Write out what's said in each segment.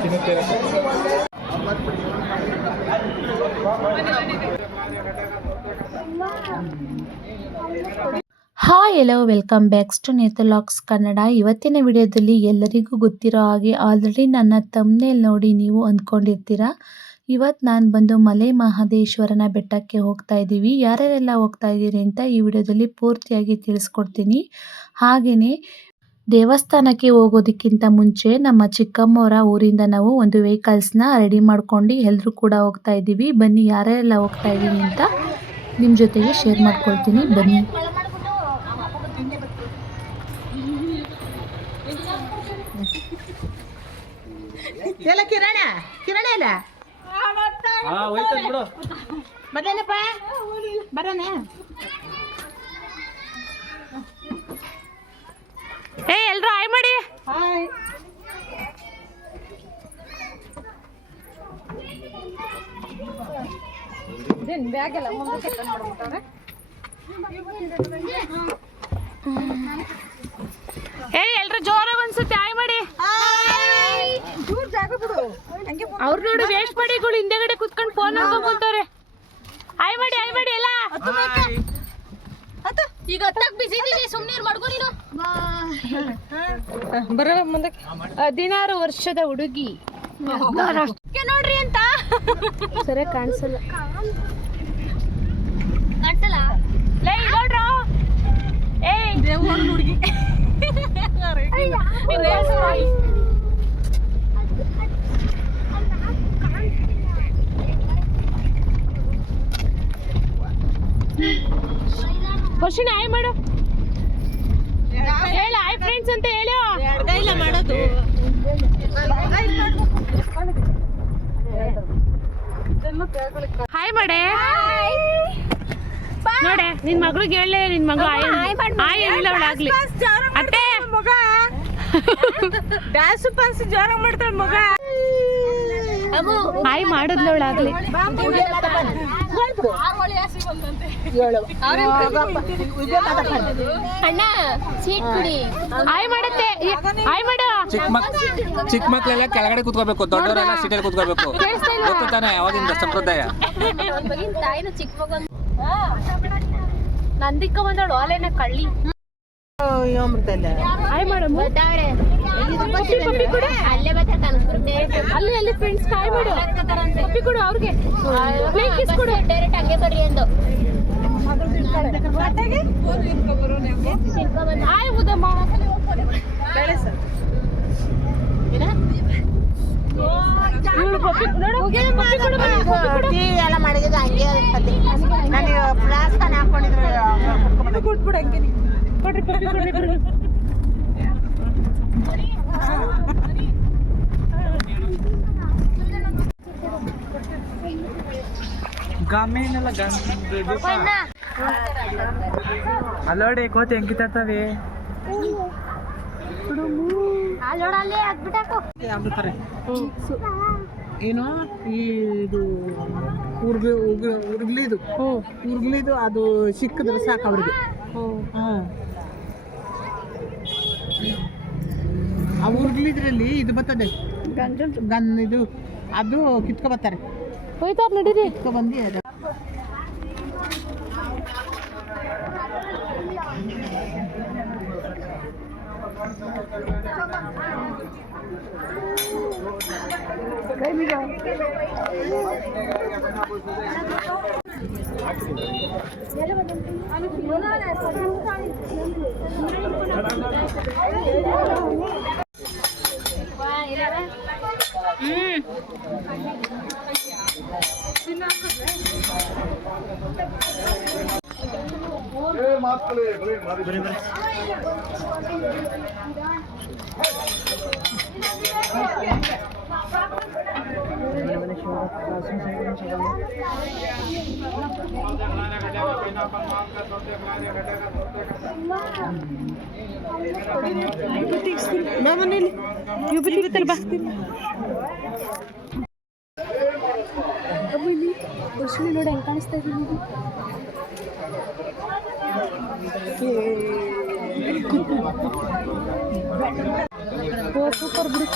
Hi hello welcome backs to ನೇತಲಾಕ್ಸ್ ಕನ್ನಡ. ಇವತ್ತಿನ ವಿಡಿಯೋದಲ್ಲಿ ಎಲ್ಲರಿಗೂ ಗೊತ್ತಿರೋ ಹಾಗೆ ಆಲ್ರೆಡಿ ನನ್ನ ಥಂಬ್ನೇಲ್ ನೋಡಿ ನೀವು ಅಂದ್ಕೊಂಡಿರ್ತೀರ. ಇವತ್ತು ನಾನು ಬಂದು ಮಲೆ ಮಹದೇಶ್ವರನ ಬೆಟ್ಟಕ್ಕೆ ಹೋಗ್ತಾ ಇದ್ದೀವಿ. ಯಾರ್ಯಾರೆಲ್ಲ ಹೋಗ್ತಾ ಇದ್ದೀರಿ ಅಂತ ಈ ವಿಡಿಯೋದಲ್ಲಿ ಪೂರ್ತಿಯಾಗಿ ತಿಳಿಸ್ಕೊಡ್ತೀನಿ. ಹಾಗೆಯೇ ದೇವಸ್ಥಾನಕ್ಕೆ ಹೋಗೋದಕ್ಕಿಂತ ಮುಂಚೆ ನಮ್ಮ ಚಿಕ್ಕಮ್ಮವರ ಊರಿಂದ ನಾವು ಒಂದು ವೆಹಿಕಲ್ಸ್ನ ರೆಡಿ ಮಾಡ್ಕೊಂಡು ಎಲ್ಲರೂ ಕೂಡ ಹೋಗ್ತಾ ಇದ್ದೀವಿ. ಬನ್ನಿ ಯಾರ್ಯಾರೆಲ್ಲ ಹೋಗ್ತಾ ಇದ್ದೀನಿ ಅಂತ ನಿಮ್ಮ ಜೊತೆಗೆ ಶೇರ್ ಮಾಡ್ಕೊಳ್ತೀನಿ. ಬನ್ನಿ. ಎಲ್ಲ ಕಿರಣ ಇಲ್ಲ ಬರನಪ್ಪ ಬರನೆ. ಏ ಎಲ್ರು ಹಾಯ್ ಮಾಡಿ. ಹಾಯ್ ಬ್ಯಾಗ್ ಎಲ್ಲ ಮುಂದೆ ಸೆಟ್ ಮಾಡ್ಬಿಟ್ಟವ್ರೆ. ಏ ಎಲ್ರು ಜೋರಾಗಿ ಅನ್ಸುತ್ತೆ ಹಾಯ್ ಮಾಡಿ. ಅವ್ರು ನೋಡಿ ವೇಸ್ಟ್ ಮಾಡಿಗಳು ಹಿಂದೆಗಡೆ ಕುತ್ಕೊಂಡು ಫೋನ್ ನೋಡ್ಕೊಂತಾರೆ. ಹಾಯ್ ಮಾಡಿ ಹಾಯ್ ಮಾಡಿ ಎಲ್ಲ. ಈಗ ಹತ್ತಕ್ಕೆ ಬಿಸಿ ಇದೀನಿ, ಸುಮ್ಮನೆ ಮಾಡ್ಕೊ ನೀನು. ಬರೋ ಮುಂದಕ್ಕೆ 16 ವರ್ಷದ ಹುಡುಗಿ ನೋಡ್ರಿ ಅಂತ ಸರಿ ಕಾಣಿಸಲ್ಲ. ಲೇ ನೋಡ್ರ ಏ ಹುಡುಗಿ ವರ್ಷಿನ ಹಾಯ್ ಮಾಡು. ಹೇಳ ಹಾಯ್ ಫ್ರೆಂಡ್ಸ್ ಅಂತ ಹೇಳು. ಮಾಡೋದು ಹಾಯ್ ಮಾಡೆ. ನೋಡೆ ನಿನ್ ಮಗಳಿಗೆ ಹೇಳಲೇ, ನಿನ್ ಮಗಳು ಹಾಯ್ ಹೇಳಿದವಳಾಗ್ಲಿ. ಅತ್ತೆ ಡ್ಯಾನ್ಸ್ ಪನ್ಸ್ ಜೋರ ಮಾಡ್ತಾಳ ಮಗ. ಹಾಯ್ ಮಾಡಿದ್ಲವಳಾಗ್ಲಿ. ಅಣ್ಣ ಸೀಟ್ ಕುಡಿ. ಹಾಯ್ ಮಾಡತ್ತೆ ಹಾಯ್ ಮಾಡ. ಚಿಕ್ಕ ಮಕ್ಕಳೆಲ್ಲ ಕೆಳಗಡೆ ಕುತ್ಕೋಬೇಕು, ದೊಡ್ಡವರೆಲ್ಲ ಸೀಟಲ್ಲಿ ಕುತ್ಕೋಬೇಕು. ಗೊತ್ತು ತಾನೆ ಯಾವಾಗಿಂದ ಸಂಪ್ರದಾಯ. ನಂದಿಕ್ಕ ಬಂದವಳು ಆಲೇನ ಕಳ್ಳಿ. ಹಾಯ್ ಮೇಡಮ್ ಅಲ್ಲಿ ಫ್ರೆಂಡ್ಸ್ ಹಾಯ್ ಮಾಡು. ಪಪ್ಪಿ ಕೊಡು ಅವ್ರಿಗೆ, ಕಿಸ್ ಕೊಡು. ಡೈರೆಕ್ಟ್ ಹಂಗೆ ಬರ್ರಿ ಎಂದು ಹಾಯ್ ಉದಮ್ಮ. ಎಲ್ಲ ಮಾಡಿದ ಹಂಗೆ ನನಗೆ ಪ್ಲಾಸ್ಕ್ ಹಾಕೊಂಡಿದ್ರು ಕೊಟ್ಬಿಡು ಹಂಗೆ. ಕೊಡ್ರಿ ಪಪ್ಪಿ ಕೊಡ್ರಿ. ಅಲ್ಲೋಡಿ ಕೋತಿ ಹೆಂಗಿತ್ತವೆ. ಏನು ಇದು ಉರ್ಗ್ಲಿದು ಅದು ಸಿಕ್ಕಿದ್ರೆ ಸಾಕು ಅವ್ರಿಗೆ. ಆ ಉರ್ಗ್ಲಿದ್ರಲ್ಲಿ ಇದು ಬರ್ತದೆ ಗನ್, ಇದು ಅದು ಕಿತ್ಕೊ ಬರ್ತಾರೆ. ಹೋಯ್ತಾರ ನಡೀರಿ. ಕಿತ್ಕೊ ಬಂದು ನೋಡಿ ಹೆಂಗೆ ಕಾಣಿಸ್ತಾ ಇದ್ದೀನಿ. ಸೂಪರ್ ಬಿಡು.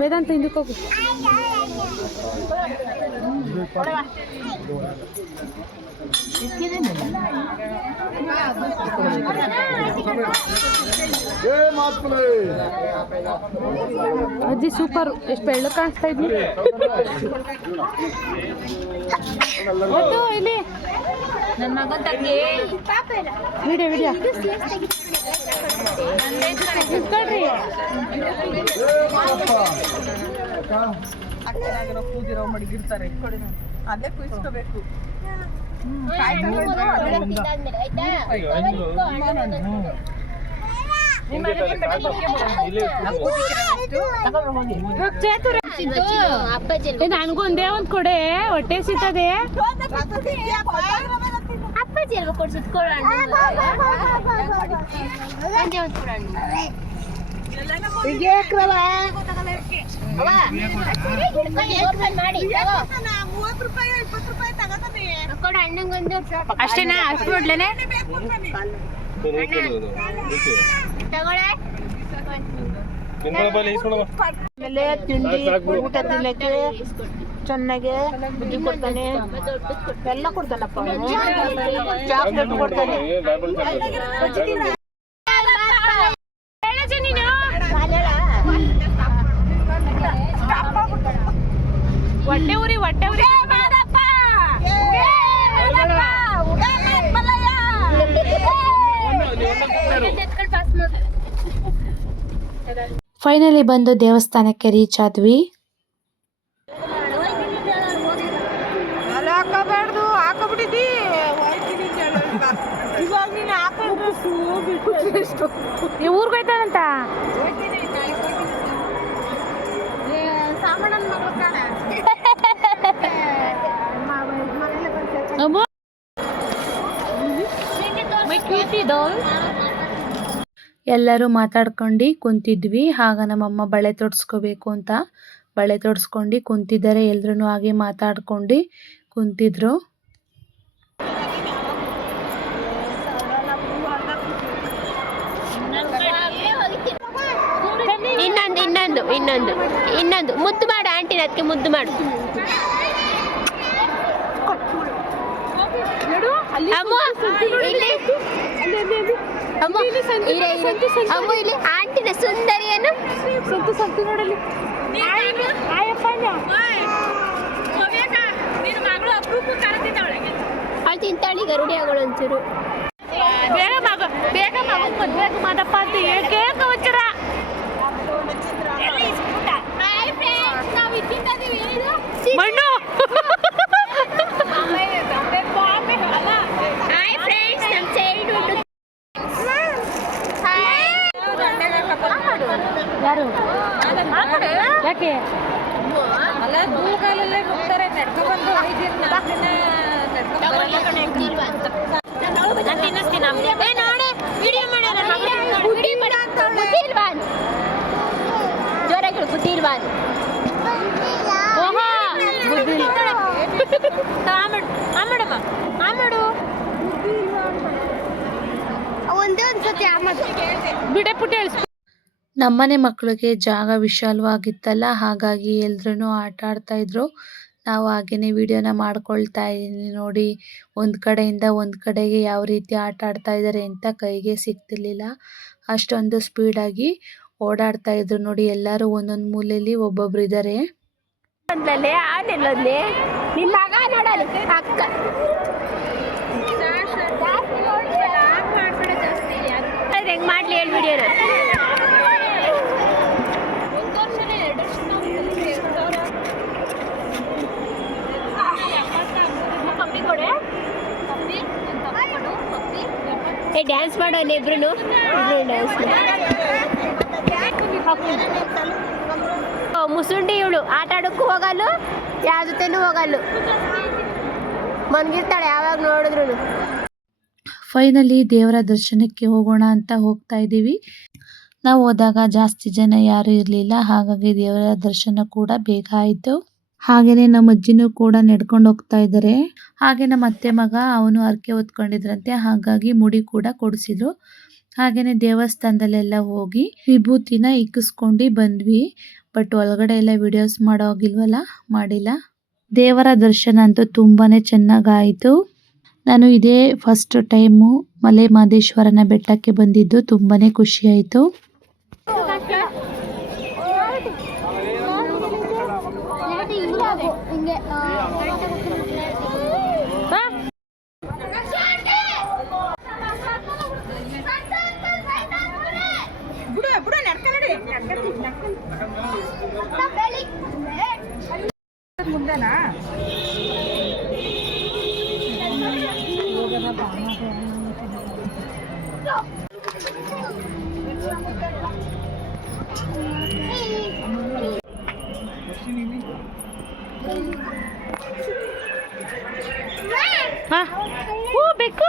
ವೇದಾಂತ ಹಿಂದಕ್ಕೆ ಹೋಗು. ಅಜ್ಜಿ ಸೂಪರ್, ಎಷ್ಟು ಬೆಳ್ಳು ಕಾಣಿಸ್ತಾ ಇದ್ವಿ. ಇಲ್ಲಿ ನನ್ನ ಮಗನ್ ತಂಗಿ ವಿಡಿಯೋ ನಿಂತ್ಕೊಳ್ರಿ. ಕೂದಿರೋ ಮಡಗಿರ್ತಾರೆ, ಅದೇ ಕುಯಿಸ್ಕೋಬೇಕು. ನನಗೂ ಒಂದೇ ಒಂದ್ ಕೊಡೆ, ಹೊಟ್ಟೆ ಸಿಗ್ತದೆ. ಅಪ್ಪಾಜಿ ಅಲ್ವಾ ಕೊಡ್ಸಿದ್ ಕೊಡೋಣ ಅಷ್ಟೇನಾ? ಅಷ್ಟು ಕೊಡ್ಲೇನೆ ಆಮೇಲೆ ತಿಂಡಿ ಊಟ ತಿನ್ನಕ್ಕೆ ಚೆನ್ನಾಗೆ ಬುದ್ಧಿ ಕೊಡ್ತಾನೆ, ಎಲ್ಲ ಕೊಡ್ತಾನಪ್ಪ. ಚಾಕ್ಲೇಟ್ ಕೊಡ್ತಾನೆ. ಹೊಟ್ಟೆ ಉರಿ ಫೈನಲಿ ಬಂದು ದೇವಸ್ಥಾನಕ್ಕೆ ರೀಚ್ ಆದ್ವಿ. ಹಾಕಬಾರ್ದು, ಹಾಕಬಿಟ್ಟಿದ್ದಿ. ಇವಾಗ ನೀನು ಊರ್ಗೆ ಹೋಯ್ತಾನಂತ. ಸಾಮಾನ್ಯ ಮಗಳು ಕಾಣ. ಎಲ್ಲರೂ ಮಾತಾಡ್ಕೊಂಡು ಕುಂತಿದ್ವಿ. ಆಗ ನಮ್ಮಮ್ಮ ಬಳೆ ತೊಡ್ಸ್ಕೋಬೇಕು ಅಂತ ಬಳೆ ತೊಡ್ಸ್ಕೊಂಡು ಕುಂತಿದ್ದಾರೆ. ಎಲ್ರೂ ಹಾಗೆ ಮಾತಾಡ್ಕೊಂಡು ಕುಂತಿದ್ರು. ಇನ್ನೊಂದು ಮುದ್ದು ಮಾಡು ಆಂಟಿನ, ಅದಕ್ಕೆ ಮುದ್ದು ಮಾಡು. ಇಲ್ಲಿ ಆಂಟಿನ ಸುಂದರಿಯನ್ನು ನೋಡಲಿ. ಅವಳು ತಿಂತಾಳಿ ಗರುಡಿ ಆಗೋಳು ಒಂಚೂರು. ಬೇಗ ಮದುವೆ ಮಾಡಪ್ಪ ಅಂತ ಕೇಳ್ಕ ವಚ್ಚರ. ಮಣ್ಣು ಯಾರು ಯಾಕೆ ಜೋರಾಗಿ ಬುದ್ಧಿಲ್ವಾನ್ ಬಿಡೆ ಪುಟ್ಟಿ ನಮ್ಮನೆ ಮಕ್ಕಳಿಗೆ ಜಾಗ ವಿಶಾಲವಾಗಿತ್ತಲ್ಲ, ಹಾಗಾಗಿ ಎಲ್ರೂ ಆಟ ಆಡ್ತಾ ಇದ್ರು. ನಾವು ಹಾಗೇನೆ ವಿಡಿಯೋನ ಮಾಡ್ಕೊಳ್ತಾ ಇದ್ದೀನಿ ನೋಡಿ. ಒಂದು ಕಡೆಯಿಂದ ಒಂದು ಕಡೆಗೆ ಯಾವ ರೀತಿ ಆಟ ಆಡ್ತಾ ಇದ್ದಾರೆ ಅಂತ ಕೈಗೆ ಸಿಗ್ತಿರ್ಲಿಲ್ಲ. ಅಷ್ಟೊಂದು ಸ್ಪೀಡಾಗಿ ಓಡಾಡ್ತಾ ಇದ್ರು ನೋಡಿ. ಎಲ್ಲರೂ ಒಂದೊಂದು ಮೂಲೆಯಲ್ಲಿ ಒಬ್ಬೊಬ್ರು ಇದ್ದಾರೆ. ಹೆಂಗ್ ಮಾಡ್ಲಿ ಹೇಳಿ ವಿಡಿಯೋನ. ಡ್ಯಾನ್ಸ್ ಮಾಡೋಣ ಇಬ್ರು ಡ್ಯಾನ್ಸ್. ಮುಸುಂಡಿ ಇವಳು ಆಟ ಆಡೋಕ್ಕೂ ಹೋಗಲ್ಲು, ಯಾವ ಜೊತೆನೂ ಹೋಗಲ್ಲು, ಮನ್ಗಿರ್ತಾಳೆ ಯಾವಾಗ ನೋಡಿದ್ರು. ಫೈನಲಿ ದೇವರ ದರ್ಶನಕ್ಕೆ ಹೋಗೋಣ ಅಂತ ಹೋಗ್ತಾ ಇದ್ದೀವಿ. ನಾವು ಹೋದಾಗ ಜಾಸ್ತಿ ಜನ ಯಾರೂ ಇರಲಿಲ್ಲ, ಹಾಗಾಗಿ ದೇವರ ದರ್ಶನ ಕೂಡ ಬೇಗ ಆಯಿತು. ಹಾಗೆಯೇ ನಮ್ಮ ಅಜ್ಜಿನೂ ಕೂಡ ನಡ್ಕೊಂಡು ಹೋಗ್ತಾ ಇದ್ದಾರೆ. ಹಾಗೆ ನಮ್ಮ ಅತ್ತೆ ಮಗ ಅವನು ಹರಕೆ ಹೊತ್ಕೊಂಡಿದ್ರಂತೆ, ಹಾಗಾಗಿ ಮುಡಿ ಕೂಡ ಕೊಡಿಸಿದ್ರು. ಹಾಗೆಯೇ ದೇವಸ್ಥಾನದಲ್ಲೆಲ್ಲ ಹೋಗಿ ವಿಭೂತಿನ ಇಕ್ಕಿಸ್ಕೊಂಡು ಬಂದ್ವಿ. ಬಟ್ ಒಳಗಡೆ ಎಲ್ಲ ವಿಡಿಯೋಸ್ ಮಾಡೋ ಹೋಗಿಲ್ವಲ್ಲ, ಮಾಡಿಲ್ಲ. ದೇವರ ದರ್ಶನ ಅಂತೂ ತುಂಬಾ ಚೆನ್ನಾಗಾಯಿತು. ನಾನು ಇದೇ ಫಸ್ಟ್ ಟೈಮು ಮಲೆ ಮಹದೇಶ್ವರನ ಬೆಟ್ಟಕ್ಕೆ ಬಂದಿದ್ದು, ತುಂಬಾ ಖುಷಿಯಾಯಿತು. ಮುಂದೆನಾ ಬೇಕು.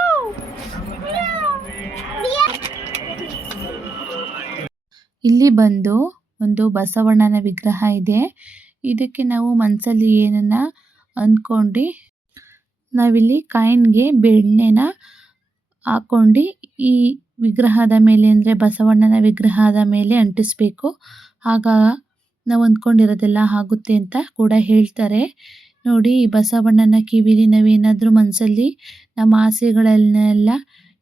ಇಲ್ಲಿ ಬಂದು ಒಂದು ಬಸವಣ್ಣನ ವಿಗ್ರಹ ಇದೆ. ಇದಕ್ಕೆ ನಾವು ಮನಸ್ಸಲ್ಲಿ ಏನನ್ನ ಅಂದ್ಕೊಂಡು ನಾವಿಲ್ಲಿ ಕಾಯಿನ್ಗೆ ಬೆಣ್ಣೆನ ಹಾಕೊಂಡು ಈ ವಿಗ್ರಹದ ಮೇಲೆ, ಅಂದರೆ ಬಸವಣ್ಣನ ವಿಗ್ರಹದ ಮೇಲೆ ಅಂಟಿಸ್ಬೇಕು. ಆಗ ನಾವು ಅಂದ್ಕೊಂಡಿರೋದೆಲ್ಲ ಆಗುತ್ತೆ ಅಂತ ಕೂಡ ಹೇಳ್ತಾರೆ. ನೋಡಿ, ಈ ಬಸವಣ್ಣನ ಕಿವಿಲಿ ನಾವೇನಾದರೂ ಮನಸ್ಸಲ್ಲಿ ನಮ್ಮ ಆಸೆಗಳನ್ನೆಲ್ಲ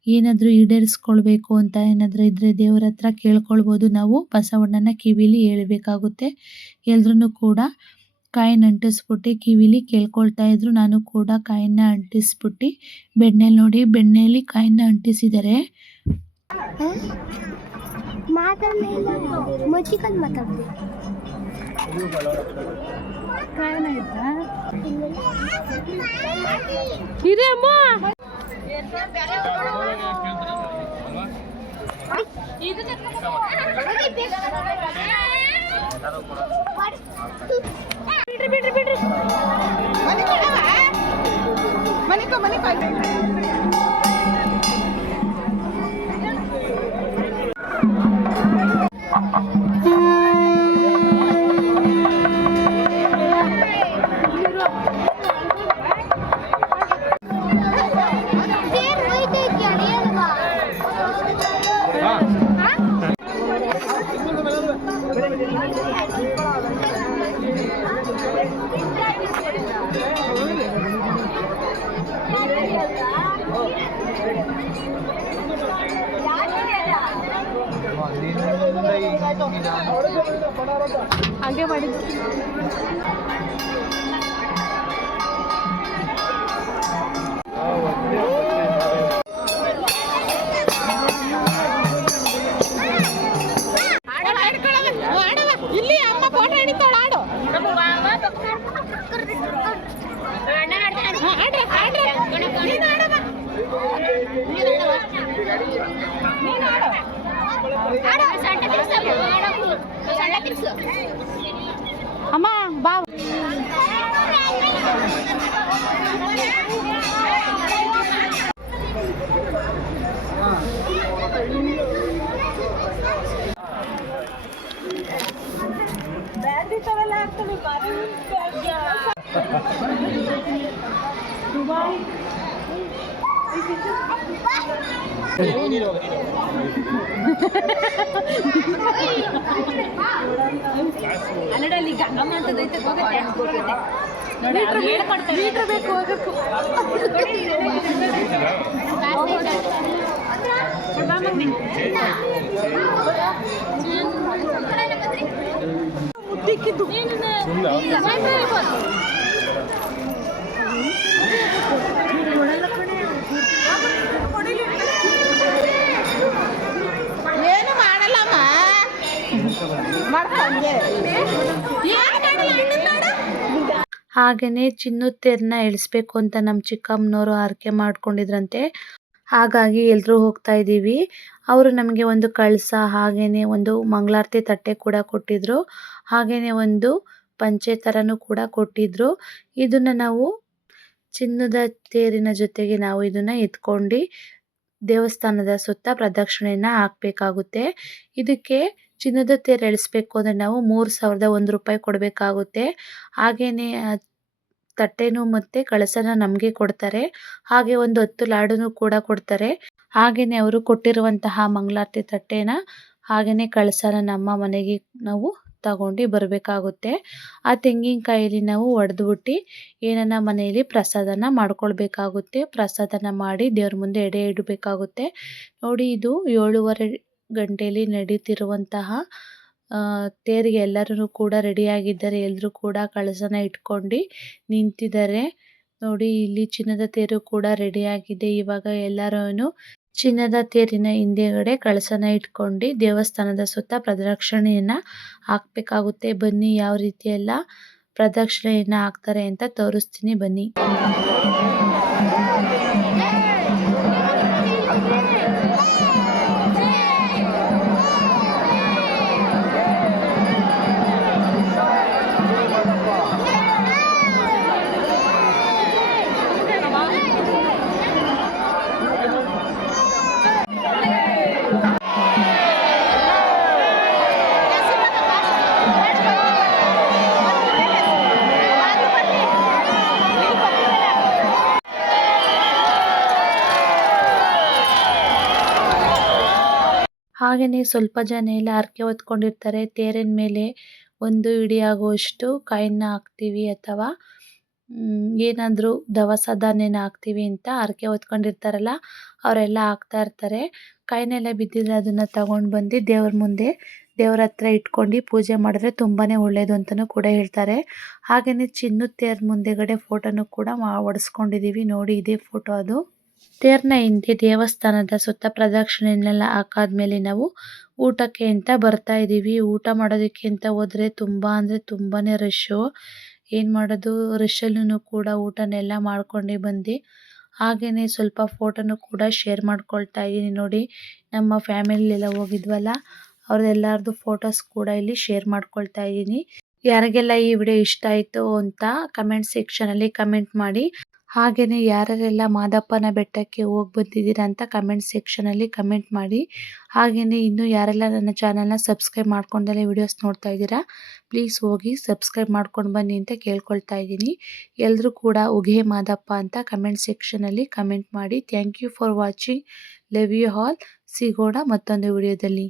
ಏನಾದರೂ ಈಡೇರಿಸ್ಕೊಳ್ಬೇಕು ಅಂತ ಏನಾದರೂ ಇದ್ದರೆ ದೇವರ ಹತ್ರ ಕೇಳ್ಕೊಳ್ಬೋದು. ನಾವು ಬಸವಣ್ಣನ ಕಿವಿಲಿ ಹೇಳಬೇಕಾಗುತ್ತೆ. ಎಲ್ರೂ ಕೂಡ ಕಾಯಿನ್ ಅಂಟಿಸ್ಬಿಟ್ಟು ಕಿವಿಲಿ ಕೇಳ್ಕೊಳ್ತಾ ಇದ್ರು. ನಾನು ಕೂಡ ಕಾಯಿನ್ನ ಅಂಟಿಸ್ಬಿಟ್ಟು ಬೆಣ್ಣೆಲಿ, ನೋಡಿ ಬೆಣ್ಣೆಲಿ ಕಾಯಿನ್ನ ಅಂಟಿಸಿದ್ದಾರೆ. ಹಂಗೆ ಮಾಡಿದ್ದು. ಇಲ್ಲಿ ಅಮ್ಮ ಫೋಟೋ ಹಿಡಿತಾಳ, ಆಡು. ಅಮ್ಮ ಬಾ. ಕನ್ನಡಲ್ಲಿ ಗಂಗಮ್ಮ ಅಂತದೈತೆ ಮೀಟ್ರ್ ಬೇಕು ಹೋಗಕ್ಕೂ. ಮುದ್ದಿಕ್ಕಿದ್ದು ಏನು ಮಾಡಲ್ಲಮ್ಮ, ಮಾಡ್ಕೊಂಡೆ ಹಾಗೆಯೇ ಚಿನ್ನದ ತೇರನ್ನ ಎಳಿಸ್ಬೇಕು ಅಂತ ನಮ್ಮ ಚಿಕ್ಕಮ್ಮನವರು ಹರಕೆ ಮಾಡ್ಕೊಂಡಿದ್ರಂತೆ. ಹಾಗಾಗಿ ಎಲ್ಲರೂ ಹೋಗ್ತಾ ಇದ್ದೀವಿ. ಅವರು ನಮಗೆ ಒಂದು ಕಳಸ, ಹಾಗೆಯೇ ಒಂದು ಮಂಗಳಾರತಿ ತಟ್ಟೆ ಕೂಡ ಕೊಟ್ಟಿದ್ರು. ಹಾಗೆಯೇ ಒಂದು ಪಂಚೆ ಥರನೂ ಕೂಡ ಕೊಟ್ಟಿದ್ರು. ಇದನ್ನು ನಾವು ಚಿನ್ನದ ತೇರಿನ ಜೊತೆಗೆ ನಾವು ಇದನ್ನು ಎತ್ಕೊಂಡು ದೇವಸ್ಥಾನದ ಸುತ್ತ ಪ್ರದಕ್ಷಿಣೆಯನ್ನು ಹಾಕಬೇಕಾಗುತ್ತೆ. ಇದಕ್ಕೆ ಚಿನ್ನದ ತೇರು ಎಳಿಸ್ಬೇಕು ಅಂದರೆ ನಾವು 3001 ರೂಪಾಯಿ ಕೊಡಬೇಕಾಗುತ್ತೆ. ಹಾಗೆಯೇ ತಟ್ಟೆನೂ ಮತ್ತು ಕಳಸನ ನಮಗೆ ಕೊಡ್ತಾರೆ. ಹಾಗೆ ಒಂದು 10 ಲಾಡುನೂ ಕೂಡ ಕೊಡ್ತಾರೆ. ಹಾಗೆಯೇ ಅವರು ಕೊಟ್ಟಿರುವಂತಹ ಮಂಗಳಾರತಿ ತಟ್ಟೆನ ಹಾಗೆಯೇ ಕಳಸನ ನಮ್ಮ ಮನೆಗೆ ನಾವು ತಗೊಂಡು ಬರಬೇಕಾಗುತ್ತೆ. ಆ ತೆಂಗಿನಕಾಯಲ್ಲಿ ನಾವು ಒಡೆದ್ಬಿಟ್ಟು ಏನನ್ನ ಮನೆಯಲ್ಲಿ ಪ್ರಸಾದನ ಮಾಡ್ಕೊಳ್ಬೇಕಾಗುತ್ತೆ. ಪ್ರಸಾದನ ಮಾಡಿ ದೇವ್ರ ಮುಂದೆ ಎಡೆ ಇಡಬೇಕಾಗುತ್ತೆ. ನೋಡಿ, ಇದು 7:30 ಗಂಟೆಯಲ್ಲಿ ನಡೀತಿರುವಂತಹ ತೇರಿಗೆ ಎಲ್ಲರೂ ಕೂಡ ರೆಡಿಯಾಗಿದ್ದಾರೆ. ಎಲ್ಲರೂ ಕೂಡ ಕಳಸನ ಇಟ್ಕೊಂಡು ನಿಂತಿದ್ದಾರೆ. ನೋಡಿ, ಇಲ್ಲಿ ಚಿನ್ನದ ತೇರು ಕೂಡ ರೆಡಿಯಾಗಿದೆ. ಇವಾಗ ಎಲ್ಲರೂ ಚಿನ್ನದ ತೇರಿನ ಹಿಂದೆಗಡೆ ಕಳಸನ ಇಟ್ಕೊಂಡು ದೇವಸ್ಥಾನದ ಸುತ್ತ ಪ್ರದಕ್ಷಿಣೆಯನ್ನು ಹಾಕಬೇಕಾಗುತ್ತೆ. ಬನ್ನಿ, ಯಾವ ರೀತಿ ಎಲ್ಲ ಪ್ರದಕ್ಷಿಣೆಯನ್ನು ಹಾಕ್ತಾರೆ ಅಂತ ತೋರಿಸ್ತೀನಿ ಬನ್ನಿ. ಹಾಗೆಯೇ ಸ್ವಲ್ಪ ಜನ ಎಲ್ಲ ಹರಕೆ ಹೊತ್ಕೊಂಡಿರ್ತಾರೆ. ತೇರಿನ ಮೇಲೆ ಒಂದು ಇಡಿ ಆಗುವಷ್ಟು ಕಾಯಿನ್ನ ಹಾಕ್ತೀವಿ ಅಥವಾ ಏನಾದರೂ ದವಸ ಧಾನ್ಯನ ಹಾಕ್ತೀವಿ ಅಂತ ಹರಕೆ ಹೊತ್ಕೊಂಡಿರ್ತಾರಲ್ಲ, ಅವರೆಲ್ಲ ಹಾಕ್ತಾ ಇರ್ತಾರೆ. ಕಾಯಿನೆಲ್ಲ ಬಿದ್ದಿದ್ರೆ ಅದನ್ನು ತಗೊಂಡು ಬಂದು ದೇವ್ರ ಮುಂದೆ ದೇವ್ರ ಹತ್ರ ಇಟ್ಕೊಂಡು ಪೂಜೆ ಮಾಡಿದ್ರೆ ತುಂಬಾ ಒಳ್ಳೆಯದು ಅಂತಲೂ ಕೂಡ ಹೇಳ್ತಾರೆ. ಹಾಗೆಯೇ ಚಿನ್ನದ ತೇರ ಮುಂದೆಗಡೆ ಫೋಟೋನು ಕೂಡ ಹೊಡೆಸ್ಕೊಂಡಿದ್ದೀವಿ. ನೋಡಿ, ಇದೇ ಫೋಟೋ ಅದು. ತೇರಿನ ಹಿಂದೆ ದೇವಸ್ಥಾನದ ಸುತ್ತ ಪ್ರದಕ್ಷಿಣೆಯನ್ನೆಲ್ಲ ಹಾಕಾದ್ಮೇಲೆ ನಾವು ಊಟಕ್ಕೆ ಅಂತ ಬರ್ತಾ ಇದ್ದೀವಿ. ಊಟ ಮಾಡೋದಕ್ಕೆ ಅಂತ ಹೋದರೆ ತುಂಬ ಅಂದರೆ ತುಂಬಾ ರಶ್ಶು. ಏನು ಮಾಡೋದು, ರಶ್ಶಲ್ಲೂ ಕೂಡ ಊಟನೆಲ್ಲ ಮಾಡ್ಕೊಂಡು ಬಂದು ಹಾಗೆಯೇ ಸ್ವಲ್ಪ ಫೋಟೋನು ಕೂಡ ಶೇರ್ ಮಾಡ್ಕೊಳ್ತಾ ಇದ್ದೀನಿ. ನೋಡಿ, ನಮ್ಮ ಫ್ಯಾಮಿಲಿಯೆಲ್ಲ ಹೋಗಿದ್ವಲ್ಲ, ಅವ್ರದ್ದೆಲ್ಲರದು ಫೋಟೋಸ್ ಕೂಡ ಇಲ್ಲಿ ಶೇರ್ ಮಾಡ್ಕೊಳ್ತಾ ಇದ್ದೀನಿ. ಯಾರಿಗೆಲ್ಲ ಈ ವಿಡಿಯೋ ಇಷ್ಟ ಆಯಿತು ಅಂತ ಕಮೆಂಟ್ ಸೆಕ್ಷನಲ್ಲಿ ಕಮೆಂಟ್ ಮಾಡಿ. ಹಾಗೆಯೇ ಯಾರ್ಯಾರೆಲ್ಲ ಮಾದಪ್ಪನ ಬೆಟ್ಟಕ್ಕೆ ಹೋಗಿ ಬಂದಿದ್ದೀರಾ ಅಂತ ಕಮೆಂಟ್ ಸೆಕ್ಷನಲ್ಲಿ ಕಮೆಂಟ್ ಮಾಡಿ. ಹಾಗೆಯೇ ಇನ್ನೂ ಯಾರೆಲ್ಲ ನನ್ನ ಚಾನಲ್ನ ಸಬ್ಸ್ಕ್ರೈಬ್ ಮಾಡ್ಕೊಂಡಲ್ಲೇ ವಿಡಿಯೋಸ್ ನೋಡ್ತಾ ಇದ್ದೀರಾ, ಪ್ಲೀಸ್ ಹೋಗಿ ಸಬ್ಸ್ಕ್ರೈಬ್ ಮಾಡ್ಕೊಂಡು ಬನ್ನಿ ಅಂತ ಕೇಳ್ಕೊಳ್ತಾ ಇದ್ದೀನಿ. ಎಲ್ಲರೂ ಕೂಡ ಉಘೆ ಮಾದಪ್ಪ ಅಂತ ಕಮೆಂಟ್ ಸೆಕ್ಷನಲ್ಲಿ ಕಮೆಂಟ್ ಮಾಡಿ. Thank you for watching. Love you all. ಸಿಗೋಣ ಮತ್ತೊಂದು ವಿಡಿಯೋದಲ್ಲಿ.